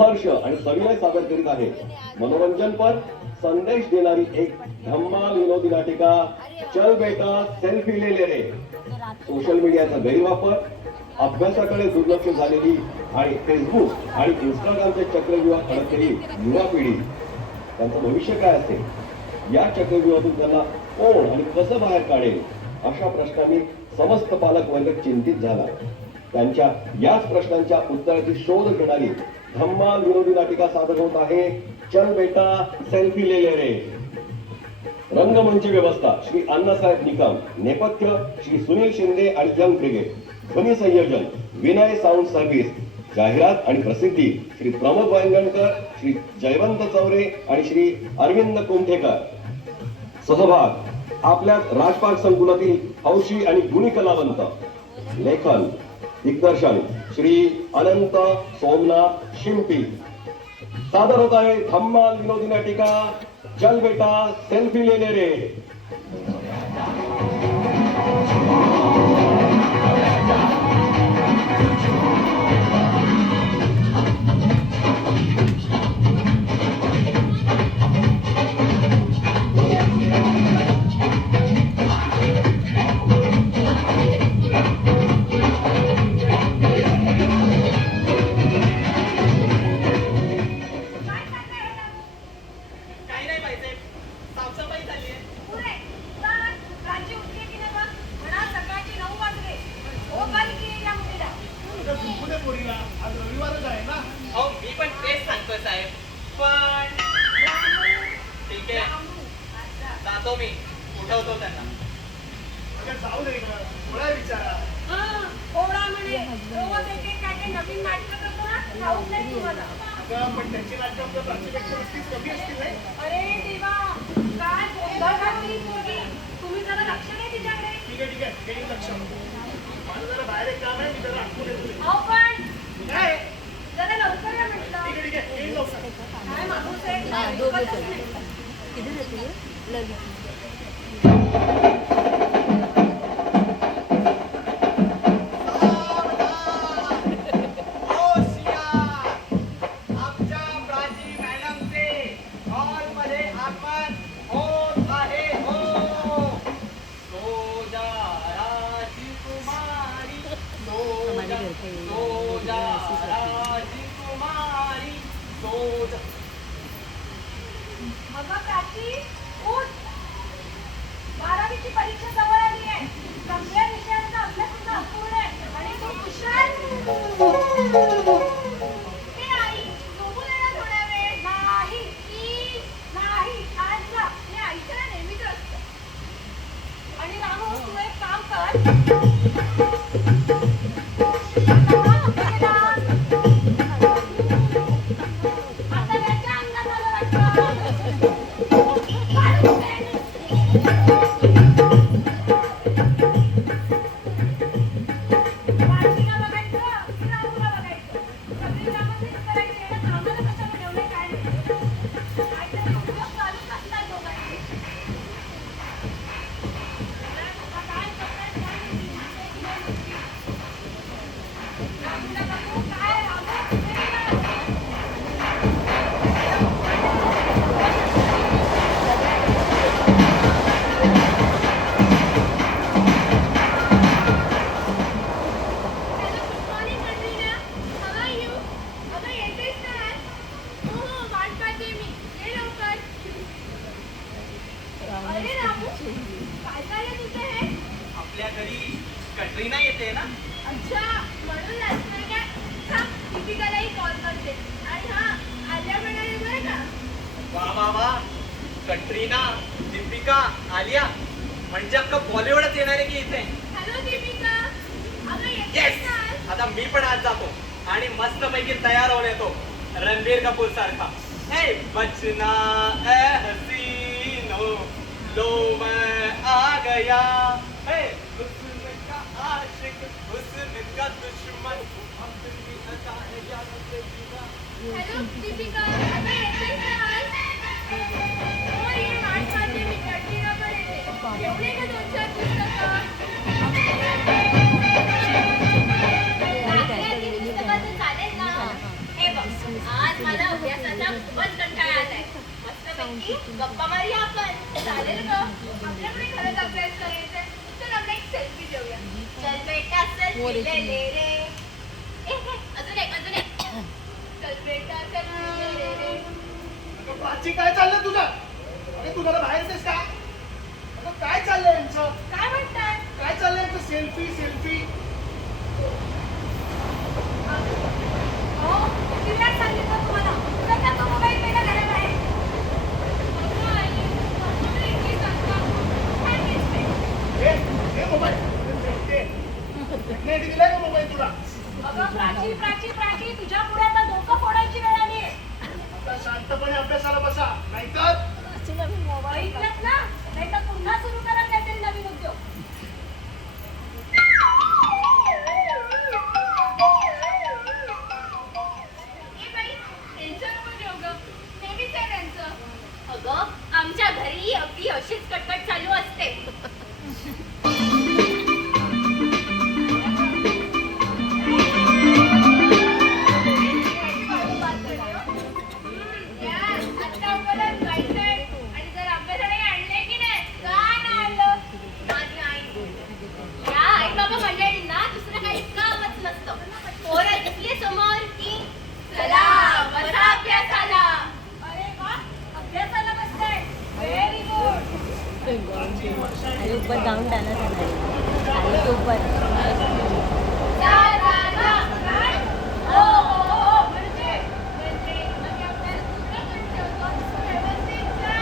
हर्ष आणि सविनय सादर करीत आहे मनोरंजनपर संदेश देणारी एक धम्माल विनोदी नाटिका चल बेटा सेल्फी ले ले रे. सोशल मीडियाचा गैरवापर, अभ्यासाकडे दुर्लक्ष झालेली आणि फेसबुक आणि इंस्टाग्रामच्या चक्रव्यूहात अडकलेली युवा पिढी, त्यांचं भविष्य काय असेल, या चक्रव्यूहातून त्यांना कोण आणि कसं बाहेर काढेल, अशा प्रश्नांनी समस्त पालक वर्ग चिंतित झाला. त्यांच्या याच प्रश्नांच्या उत्तराची शोध घेणारी धम्माल विनोदी नाटिका सादर होत आहे चल बेटा सेल्फी ले ले रे. रंगमंच व्यवस्था श्री अण्णासाहेब निकम, नेपथ्य श्री सुनील शिंदे आणि यंग ब्रिगेड, ध्वनी संयोजन विनय साऊंड सर्व्हिस, जाहिरात आणि प्रसिद्धी श्री प्रमोद वायंगणकर, श्री जयवंत चौरे आणि श्री अरविंद कुमठेकर. सहभाग आपल्या राजपाट संकुलातील हौशी आणि गुणी कलावंत. लेखन दिग्दर्शन श्री अनंत सोमनाथ शिंपी. सादर होत आहे धम्माल विनोदी नाटिका चल बेटा सेल्फी ले ले रे. कटरीना, दीपिका, आलिया म्हणजे अख्खं बॉलिवूडच येणार आहे की इथे. हॅलो दीपिका, अगं येस, आता मी पण आज जातो आणि मस्त पैकी तयार होऊन येतो रणबीर कपूर सारखा. हे बचना ए हसीनो लो मैं आ गया, हे हुस्न का आशिक हुस्न का दुश्मन अपनी अदा है याद से जीवा. हॅलो दीपिका, अगं येतेस ना आज? हो ये वाट पाहते मी, कटरीना पण येते. एवढे का 2-4 पुस्तकं? पुस्तकं तर चालेल ना. हे बघ आज मला अभ्यासाचा खूपच कंटाळा आलाय. मस्तपैकी गप्पा मारूया आपण. चालेल ग. आपल्याकडे खरंच अभ्यास करायचा तर आपण एक सेल्फी घेऊया. चल बेटा सेल्फी ले ले रे. अजून एक. चल बेटा सेल्फी ले रे. अगं प्राची, काय चाललंय तुझं? अरे तू जरा बाहेर दिसतेस का? अगं काय चाललंय यांचं? काय म्हणताय? काय चाललंय यांचं? Selfie selfie. हो, किती वेळा सांगितलं तुम्हाला? नका तो मोबाईल पेटा घराबाहेर. अगं आई, असं इतकी सांगता. काय दिसते? हे मोबाईल ते नेट दिलाय का मोबाईल तुला? अगं प्राची, तुझ्या पुढे आता डोकं फोडायची वेळ आली आहे. आता शांतपणे अभ्यासाला बसा, नाहीतर ऐकलंत ना? नाहीतर पुन्हा सुरू करा काहीतरी नवीन उद्योग. अगं, आमच्या घरी अगदी अशीच कटकट चालू असते. आता उगाच जायचंय आणि जर अभ्यासाने आणले की नाही, का नाही आणलं? माझी आई. या आई बाबा मंडळींना दुसरं काही कामच नसतं. पोरं दिसली समोर की चला बसा अभ्यासाला. अरे वा, अभ्यासाला बसताय. Very good. अरे ऊपर गाऊन डाला थाली के ऊपर काय? हो, म्हणजे आपल्याला दुसरं पण ठेवतो. व्यवस्थित जा.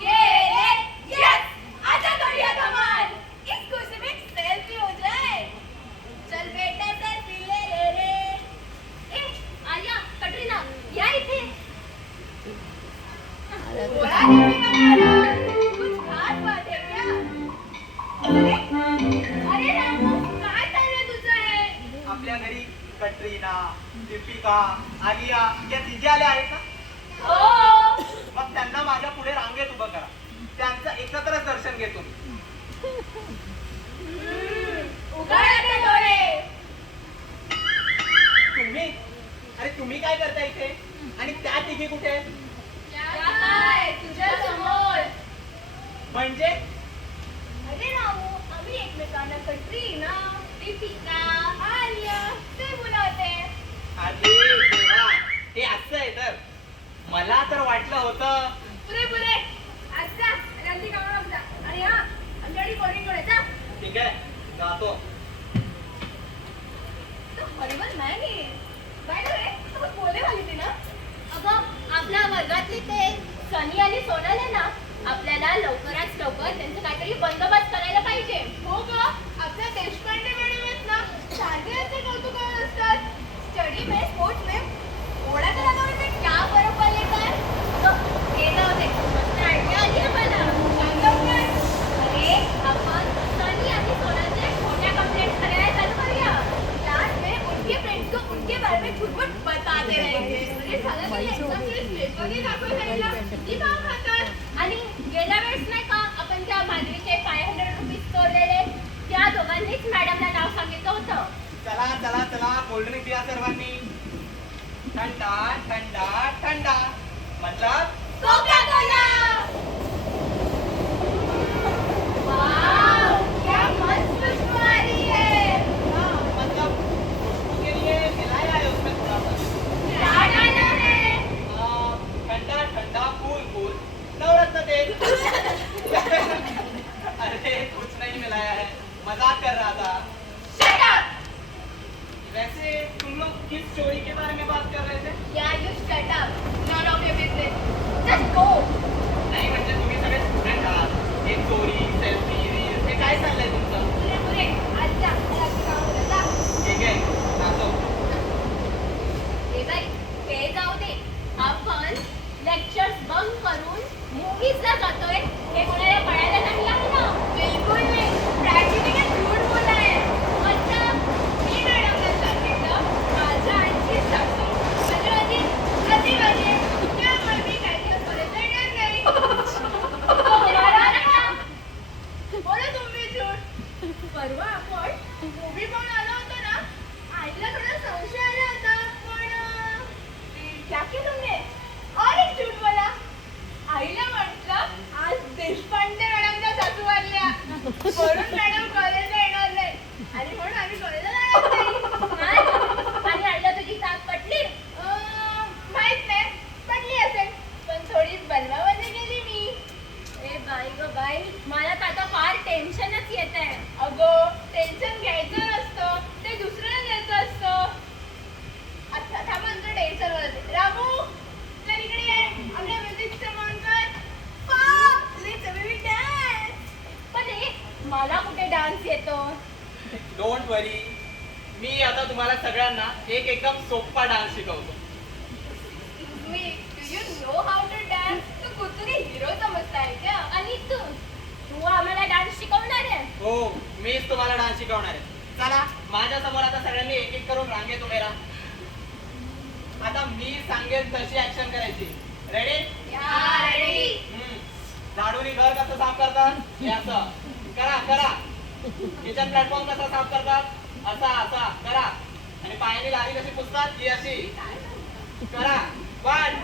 गेले. Yes! आता करूया धमाल. इस खुशी में सेल्फी हो जाए. चल बेटा सेल्फी ले ले रे. ए, आर्या, कटरीना, या इथे. बोला तुम्ही कमाल. कुछ खास बात है क्या? अरे रामू, काय चाललंय तुझं हे? आपल्या घरी कटरीना, दीपिका, आलिया या तिघी आल्या आहेत ना? हो. मग त्यांना माझ्या पुढे रांगेत उभं करा. त्यांचं एकत्रच दर्शन घेतो मी. उघडा ते डोळे. तुम्ही काय करता इथे? आणि त्या तिघी कुठे आहेत? काय तुझ्या समोर? म्हणजे अरे रामू, आम्ही एकमेकांना कटरीना, दीपिका, आर्या ते बोलवते. अरे देवा, हे असं आहे तर मला तर वाटलं होतं. पुरे आजचा रात्री कामाला जा. आणि हा आमच्याकडे कोणी जा. ठीक आहे, जातो. हॉरिबल मॅन आहे. बाय द वे, तू बोले वाली थी ना? अगं, आपल्या वर्गातले ते सनी आणि सोनल आहे ना, आपल्याला लवकरात लवकर त्यांचं काहीतरी बंदोबस्त करायला पाहिजे. हो ग, आपल्या देशपांडे मॅडम आहेत ना, सारखे यांचे कौतुक करत असतात. स्टडी में, स्पोर्ट्स में थोड़ा तर आता म्हणजे क्या फरक पडले तर? हे जाऊ दे, मस्त आयडिया आली आहे मला. सांगतो काय? अरे, आपण सनी आणि सोनलचे खोट्या कंप्लेंट्स करायला चालू करूया. क्लास में उनके फ्रेंड्स को उनके बारे में झूठ बताते रहेंगे. म्हणजे झालं की एक्झामचे स्टेजवरही दाखवून जायला किती भाव खातात. आणि गेल्या वेळेस नाही का आपण त्या माधवीचे 500 रुपीज चोरलेले, त्या दोघांनीच मॅडमला नाव सांगितलं होतं. चला चला चला, कोल्ड्रिंक पिया सर्वांनी. थंडा थंडा थंडा मतलब कोका कोला. वाव, क्या मस्त खुशबू आ रही है. मतलब खुशबू के लिए मिलाया है उसमें थोड़ा सा. क्या डाला है? ठंडा ठंडा कूल कूल नवरत्न तेल. अरे कुछ नहीं मिलाया है, मजाक कर रहा था. Shut up. वैसे तुम लोग किस चोरी के बारे में बात कर रहे थे? Yeah, you shut up. None of your business. Just go. नाही म्हणजे तुम्ही सगळे स्टुडंट आहात. हे चोरी सेल्फी रील हे काय चाललंय तुमचं? पुरे आज जा. रात्री कामाला जा. ठीक आहे, जातो. ए बाई, ते जाऊ दे. आपण लेक्चर्स बंक करून मूवीजला जातोय हे कोणाला कळायला नाही लागलं ना? बिलकुल नाही. प्राचीने काय झूट बोला आहे. अच्छा, मी मॅडमला सांगितलं माझ्या आईची सासू म्हणजे माझी प्रतिभाजी आहे. त्यामुळे मी काही दिवस परत येणार नाही. हो, बरोबर आहे ना? परवा आपण मूवी पाहून आलो होतो ना, आईला थोडा संशय आला होता, पण क्या केलं तुमने? और एक झूठ बोला. आईला म्हटलं आज देशपांडे मॅडमच्या सासू वारल्या, म्हणून मॅडम कॉलेजला येणार नाही, आणि म्हणून आम्ही कॉलेजला जाणार नाही. आणि आईला तुझी ताक पटली? माहित नाही, पटली असेल, पण थोडी बनवाबनवी केली मी. ए बाई ग बाई, मला तर आता फार टेन्शनच येत आहे. अगं टेन्शन घ्यायचं नसतं, ते दुसऱ्याला द्यायचं असतं. अच्छा थांबा, तुझं टेन्शन होतं. रामू चल इकडे ये, आपल्या म्युझिकचं मन कर. Let's baby dance. पण हे मला कुठे डान्स येतो? डोंट वरी, मी आता तुम्हाला सगळ्यांना एक एकदम सोपा डान्स शिकवतो. मी do you know how to dance? तू कुठे हिरो समजताय का? आणि तू आम्हाला डान्स शिकवणार आहे? हो, मीच तुम्हाला डान्स शिकवणार आहे. चला माझ्या समोर आता सगळ्यांनी एक एक करून रांगेत उभे राहा. आता मी सांगेन तशी ऍक्शन करायची. रेडी? रेडी. झाडूनी घर कसं साफ करतात हे असं करा करा. किचन प्लॅटफॉर्म कसा साफ करतात असा असा करा. आणि पायाने लादी कशी पुसतात ही अशी करा. 1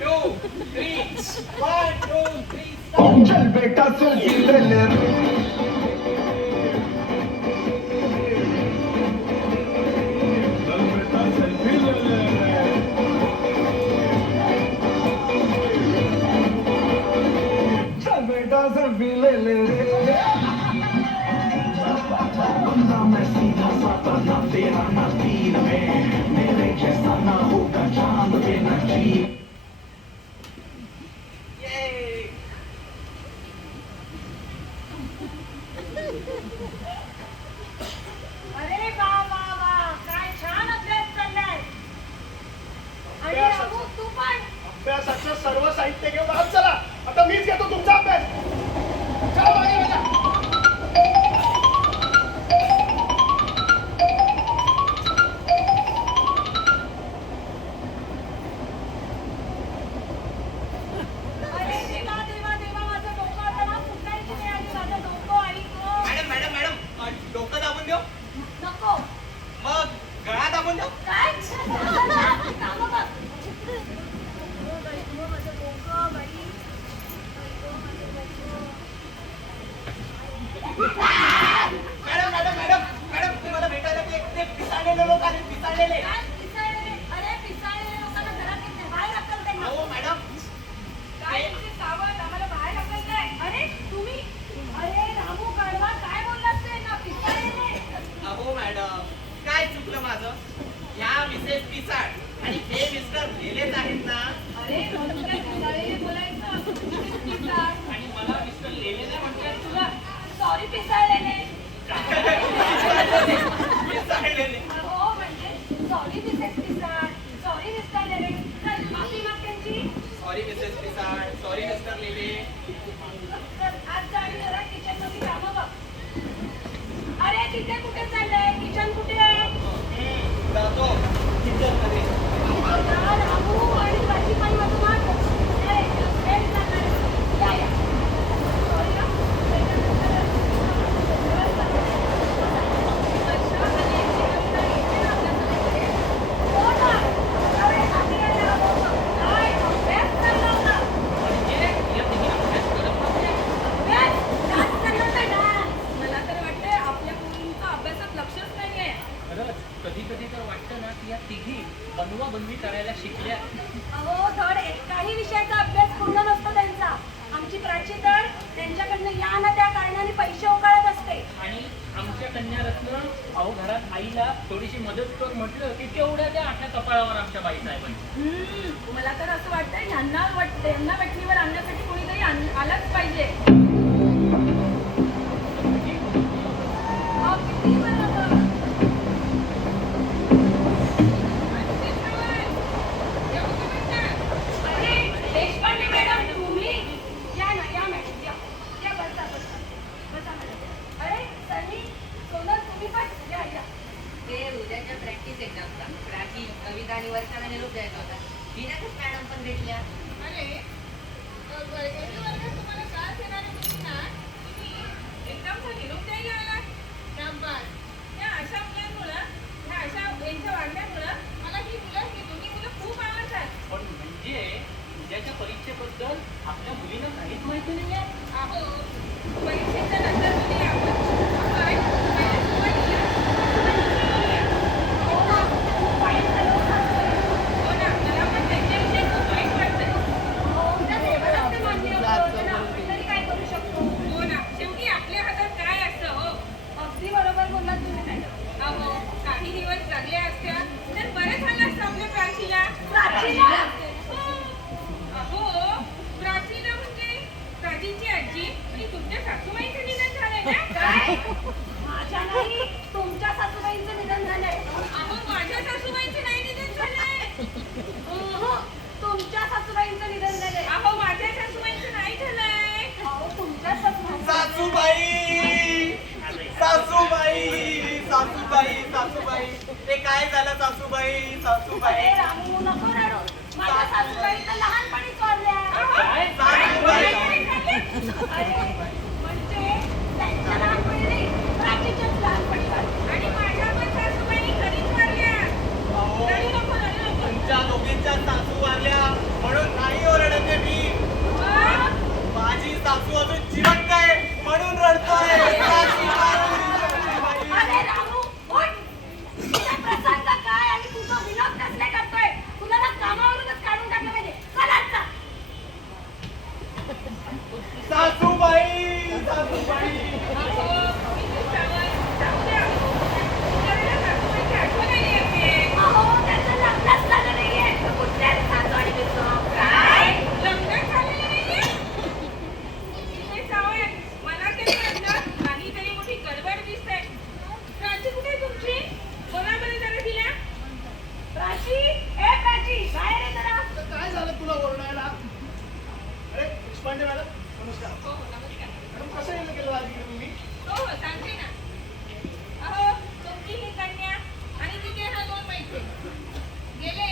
2 3 1 2 3 चल बेटा सेल्फी ले ले रे. चल बेटा सेल्फी ले ले रे. चल बेटा सेल्फी ले ले रे. बंदा मैं सीधा साधा ना तेरा ना तीर में, मेरे जैसा ना होगा चांद पे ना चीर. Yay! अरे वा वा वा, काय छान अभ्यास चाललाय. आणि रामू तू पण. अभ्यासाचं सर्व साहित्य घेऊन आज चला. आता मीच घेतो तुमचा अभ्यास. चला मागे वळा. अरे देवा देवा देवा, माझं डोकं आता ना फुटायची वेळ आली. माझं डोकं आणि मॅडम मॅडम मॅडम डोकं दाबून देऊ नको. मग गळा दाबून देऊ. काय कामं बघ. माझं डोकं बाई. मॅडम मॅडम मॅडम मॅडम तुम्हाला भेटायला ते पिसाळलेले लोक आले पिसाळलेले. काय पिसाळलेले? अरे पिसाळलेल्या लोकांना घरात येत नाही, बाहेर ढकलताय ना. अहो मॅडम काय तुमचे सावध, आम्हाला बाहेर ढकलताय. अरे तुम्ही, अरे रामू कडवा काय बोललास ते ना पिसाळलेले? अहो मॅडम काय चुकलं माझं. ह्या मिसेस पिसाळ आणि हे मिस्टर लेलेच आहेत ना. अरे म्हणून काय पिसाळलेले बोलायचं? पिसाळ. आणि मला मिस्टर लेले नाही म्हणतात तुला. सॉरी पिसाळलेले. पिसाळलेले. हो म्हणजे sorry Mrs Pisal, sorry Mister Lele. चल माफी माग त्यांची. Sorry Mrs Pisal, sorry Mister Lele. चल आज जा आणि जरा किचन मध्ये कामं बघ. अरे तिथे कुठे चाललंय? किचन कुठे आहे? जातो किचन मध्ये. जा रामू आणि भाजीपाई मधून माग. ए, चाललंय. या या. सॉरी ना. अच्छा, आणि एकटी कविता येते ना आपल्याकडे? हो ना. एवढे हाती यायला हवं होतं. काय अभ्यास चालला होता. अभ्यास? डान्स चालला होता, डान्स. मला तर वाटतंय आपल्या मुलींचं अभ्यासात लक्षच नाहीये. खरंच कधी कधी तर वाटतं ना की या तिघी बनवाबनवी करायला शिकल्या. अहो धड एकाही विषयाचा अभ्यास पूर्ण नसतो त्यांचा. आमची प्राची तर त्यांच्याकडनं या ना त्या कारणाने पैसे उकाळत असते. आणि आमच्या कन्यारत्न अहो घरात आईला थोडीशी मदत कर म्हटलं की तेवढ्या त्या आठ्या कपाळावर आमच्या बाईसाहेबांनी. मला तर असं वाटतंय यांना वटणीवर आणण्यासाठी कोणीतरी आलंच पाहिजे. हा, किती बरोबर. अरे देशपांडे मॅडम तुम्ही या ना, या मॅडम या. या बसा बसा बसा मॅडम. अरे सनी सोनल तुम्ही पण या या. ते उद्याच्या प्रॅक्टिस एक्झामचा प्राची कविता आणि वर्षाला निरोप द्यायचा होता. तिच्यातच मॅडम पण भेटल्या. अरे वर्गात तुम्हाला शाळेत येणाऱ्या मुलींना तुम्ही एक्झामचा निरोप द्यायला आलात? माझ्या नाही, तुमच्या सासूबाईंचं निधन झालंय. अहो माझ्या सासूबाईंचं नाही निधन झालंय. तुमच्या सासूबाईंचं निधन झालंय. अहो माझ्या सासूबाईंचं नाही झालंय. अहो, तुमच्या सासूबाईंचं. सासूबाई सासूबाई सासूबाई सासूबाई ते काय झालं सासूबाई सासूबाई अरे रामू, नको रडू. माझ्या सासूबाई तर लहानपणीच वारल्या. काय सासूबाई अरे, म्हणजे त्यांच्या लहानपणी नाही, प्राचीच्याच लहानपणी वारल्या. आणि माझ्या पण सासूबाई घरीच वारल्या. अहो, रडू नको, रडू नको. तुमच्या दोघींच्या सासू वारल्या म्हणून नाही ओरडते मी मग? माझी सासू अजून जिवंत आहे म्हणून रडतोय सासूबाई. अरे रामू, उठ. तुझा प्रसंग काय आणि तुझा विनोद कसले करतोय? तुला ना कामावरूनच काढून टाकलं पाहिजे. चल आजचा. सासूबाई सासूबाई अहो, मी तुमच्यावर जाऊ द्या. तुमच्या सासूबाईची आठवण आली असेल. अहो, त्याचं लग्नच झालं नाहीये. तर कुठल्या सासू आणि मिसळ? काय? लग्न झालेलं नाहीये? इथे सावध. मला तरी वाटलं काहीतरी मोठी गडबड दिसते. प्राची कुठे आहे तुमची? बघा बरं जरा तिला. प्राची, ए प्राची, बाहेर ये जरा. काय झालं तुला ओरडायला? अरे देशपांडे मॅडम नमस्कार. हो, नमस्कार. मॅडम कसं येणं केलं आज इकडे तुम्ही? हो, हो, सांगते ना. अहो, तुमची ही कन्या आणि तिचे हा 2 मैत्रीण गेले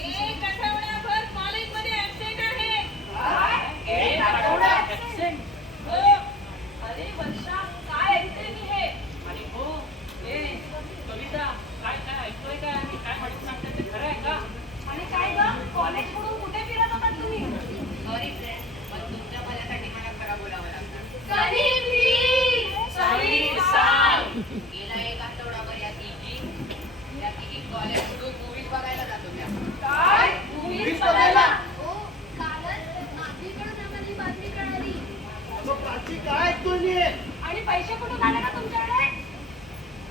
1 आठवडाभर कॉलेजमध्ये ऍबसेंट आहे. काय? एक आठवडा? Absent? हो. अरे वर्षा, काय ऐकते मी हे? आणि हो ए कविता काय काय ऐकतोय काय आणि काय म्हणून सांगताय ते खरं आहे का? आणि काय गं, कॉलेज सोडून कुठे फिरत होतात तुम्ही? सॉरी फ्रेंड, पण तुमच्या भल्यासाठी मला खरं बोलावं लागतं. सनी प्लीज, सनी सांग. गेला 1 आठवडाभर या तिघी कॉलेज सोडून मूवीज बघायला जात होत्या. काय? मूवीज बघायला? हो कालच आधीकडून आम्हाला ही बातमी कळाली. अगं प्राची काय ऐकतोय मी? आणि पैसे कुठून आले का तुमच्याकडे?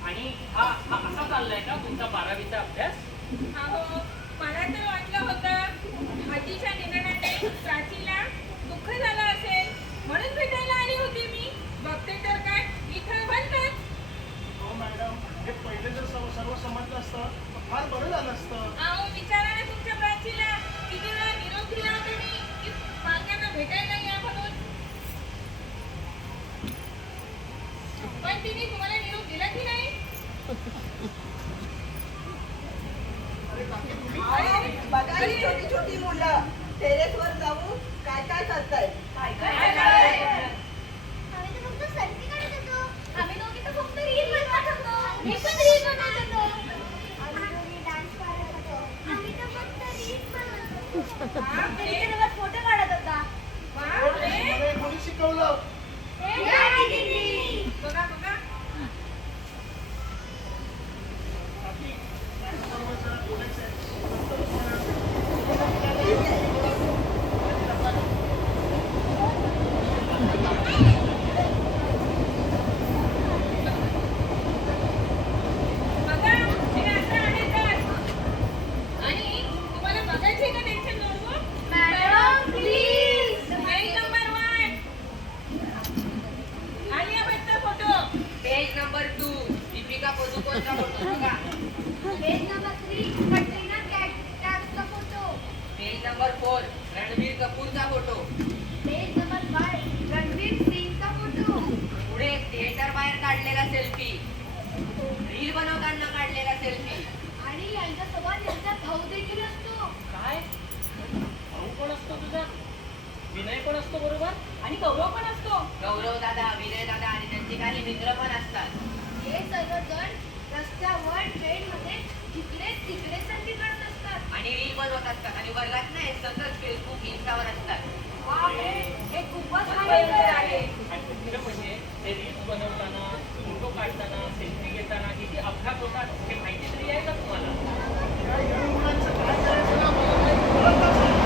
आणि हा हा असा चाललाय का तुमचा 12वीचा अभ्यास? अहो, मला तर वाटलं होतं आजीच्या निधनाने प्राचीला दुःख झालं असेल म्हणून भेटायला आली होती मी. बघते तर काय इथं बनतच. हो मॅडम, हे पहिले जर सर्व समजलं असतं तर फार बरं झालं असतं. अहो, विचारा ना तुमच्या प्राचीला किती वेळा निरोप दिला होता मी की पालकांना भेटायला या म्हणून. पण तिने तुम्हाला निरोप दिला की नाही? अरे काकी तुम्ही बघा ही छोटी छोटी मुलं टेरेसवर जाऊन काय काय करताय. काय काय काय? आम्ही तर फक्त सेल्फी काढत होतो. आम्ही दोघी तर फक्त रील बनवत होतो. मी पण रील बनवत होतो. आम्ही दोघी डान्स करत होतो. आम्ही तर फक्त रील बनवत होतो. त्याच्यासोबत फोटो काढत होता. बापरे. मला कोणी शिकवलं? हे काय दीदी? बघा बघा. काकी मॅडम जरा बोलायचं आहे. बघा, हे असं आहे तर. आणि तुम्हाला बघायची का त्यांच्या notebook? Madam please. Page number 1. Alia भट्टचा फोटो. Page number 2. दीपिका पदुकोणचा फोटो बघा. पेज नंबर 3 कटरीना कॅफचा फोटो. Page number 4. रणबीर कपूरचा फोटो. पेज नंबर 5 रणवीर सिंगचा फोटो. पुढे थिएटर बाहेर काढलेला सेल्फी. रील बनवताना काढलेला सेल्फी. आणि यांच्यासोबत यांचा भाऊ देखील असतो. काय भाऊ कोण असतो तुझा? विनय पण असतो बरोबर? आणि गौरव पण असतो. गौरव दादा, विनय दादा आणि त्यांचे काही मित्र पण असतात. हे सर्वजण रस्त्यावर ट्रेनमध्ये जिकडे तिकडे सेल्फी काढत असतात. आणि रील बनवत असतात आणि वर्गात नाही सतत फेसबुक इन्स्टावर असतात. बापरे, हे खूपच भयंकर आहे. आणि दुसरं म्हणजे ते रील्स बनवताना फोटो काढताना सेल्फी घेताना किती अपघात होतात हे माहिती तरी आहे का तुम्हाला? काय या मुलांचं काय करायचं ना मला काही कळतच नाही.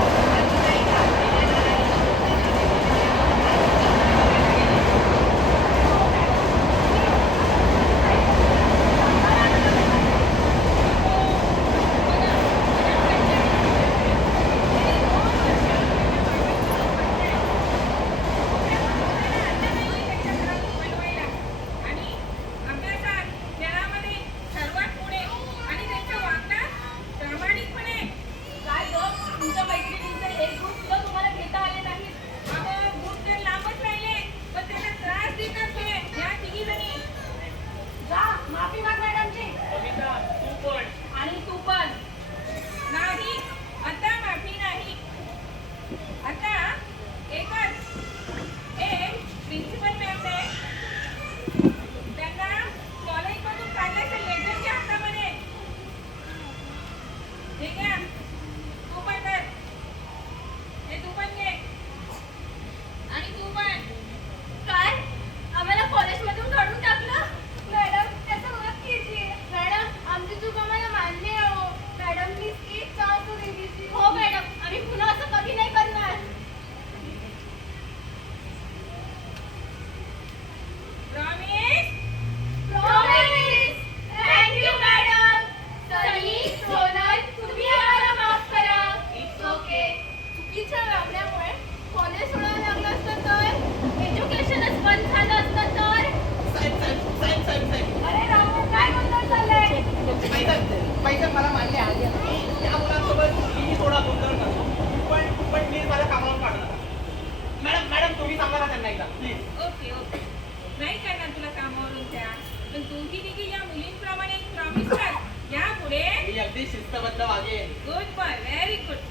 दोघी तिघी या मुलींप्रमाणे एक प्रॉमिस कर यापुढे मी अगदी शिस्तबद्ध वागेन. Good boy very good.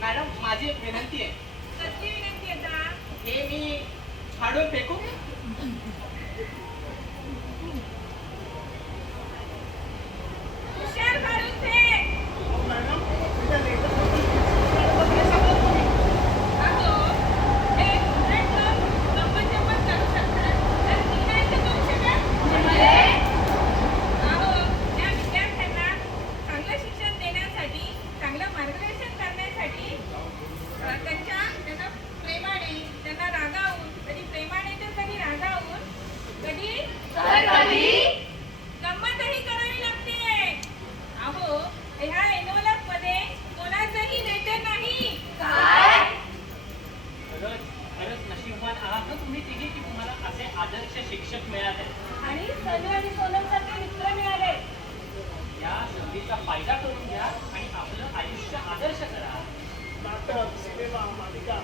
Madam माझी एक विनंती आहे. कसली विनंती आता? हे मी फाडून फेकू? हुशार काढून फेक. मॅडम त्या लेटेस्ट बद्दल काय सांगाल तुम्ही? अगो, हे स्टुडंट लोक गंमत-जंमत करू शकतात. तर मी नाही तर करू शकत. अहो, या विद्यार्थ्यांना चांगलं शिक्षण देण्यासाठी, चांगलं मार्गदर्शन करण्यासाठी त्यांना प्रेमाने, त्यांना रागावून, कधी प्रेमाने तर कधी रागावून, कधी गंमतही करावी लागते. अहो, ह्या एनवलप मध्ये कोणाचंही लेटर नाही. खरंच नशीबवान आहात ना तुम्ही तिघे की तुम्हाला असे आदर्श शिक्षक मिळाले आणि सनू आणि सोनम सारखे मित्र मिळाले. या संधीचा फायदा करून घ्या आणि आपलं आयुष्य आदर्श करा. नाटक सिनेमा मालिका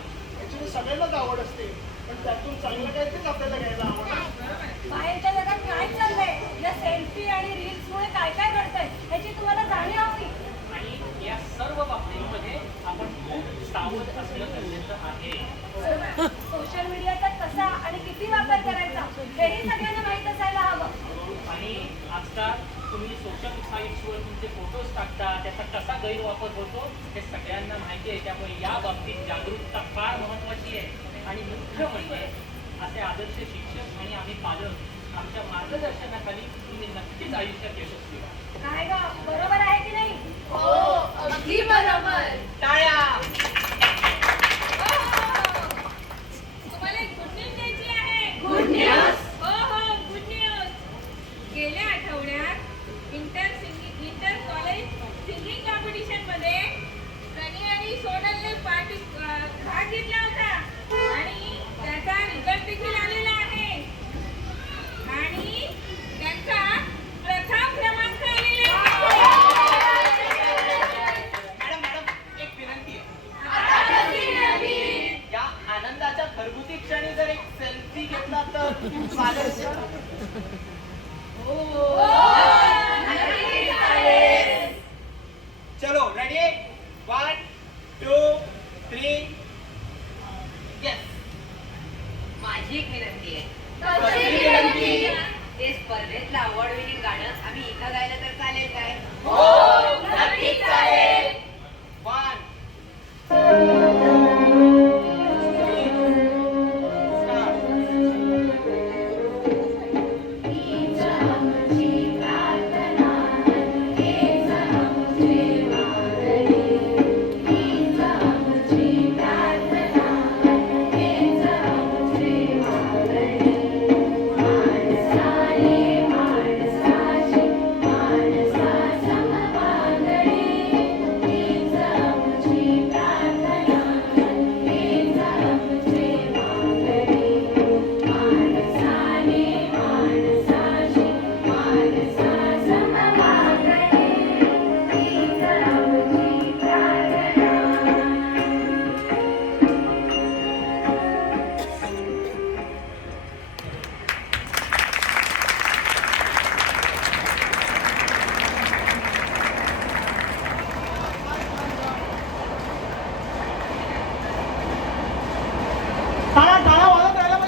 ऍक्च्युली सगळ्यांनाच आवड असते पण त्यातून चांगलं काहीतरीच आपल्याला घ्यायला आवडतं. बाहेरच्या जगात काय चाललंय, या सेल्फी आणि रील्स मुळे काय काय घडतंय ह्याची तुम्हाला जाणीव हवी. आणि या सर्व बाबतींमध्ये आपण खूप सावध असणं गरजेचं आहे. सोशल मीडियाचा कसा आणि किती वापर करायचा हेही सगळ्यांना माहीत असायला हवं. आणि आजकाल तुम्ही सोशल साईट्सवर तुमचे फोटोज टाकता त्याचा कसा गैरवापर होतो हे सगळ्यांना माहिती आहे. त्यामुळे या बाबतीत जागरूकता फार महत्त्वाची आहे. आणि मुख्य म्हणजे असे आदर्श शिक्षक आणि आम्ही पालक आमच्या मार्गदर्शनाखाली तुम्ही नक्कीच आयुष्यात यशस्वी व्हा. काय ग, बरोबर आहे की नाही? हो अगदी बरोबर. टाळ्या. तुम्हाला एक गुड न्यूज द्यायची आहे. Good news. हो गुड न्यूज. गेल्या आठवड्यात इंटर कॉलेज सिंगिंग कॉम्पिटिशन मध्ये सनी आणि सोनलने भाग घेतला होता आणि त्याचा रिझल्ट देखील आलेला आहे आणि त्यांचा प्रथम क्रमांक आलेला आहे. मॅडम एक विनंती आहे. या आनंदाच्या घरगुती क्षणी जर एक सेल्फी घेतला तर चालेल का? चलो रेडी 1 2 3 यस. माझी एक विनंती आहे. कशी विनंती? ते स्पर्धेतलं अवॉर्ड विनिंग गाणं आम्ही इथं गायला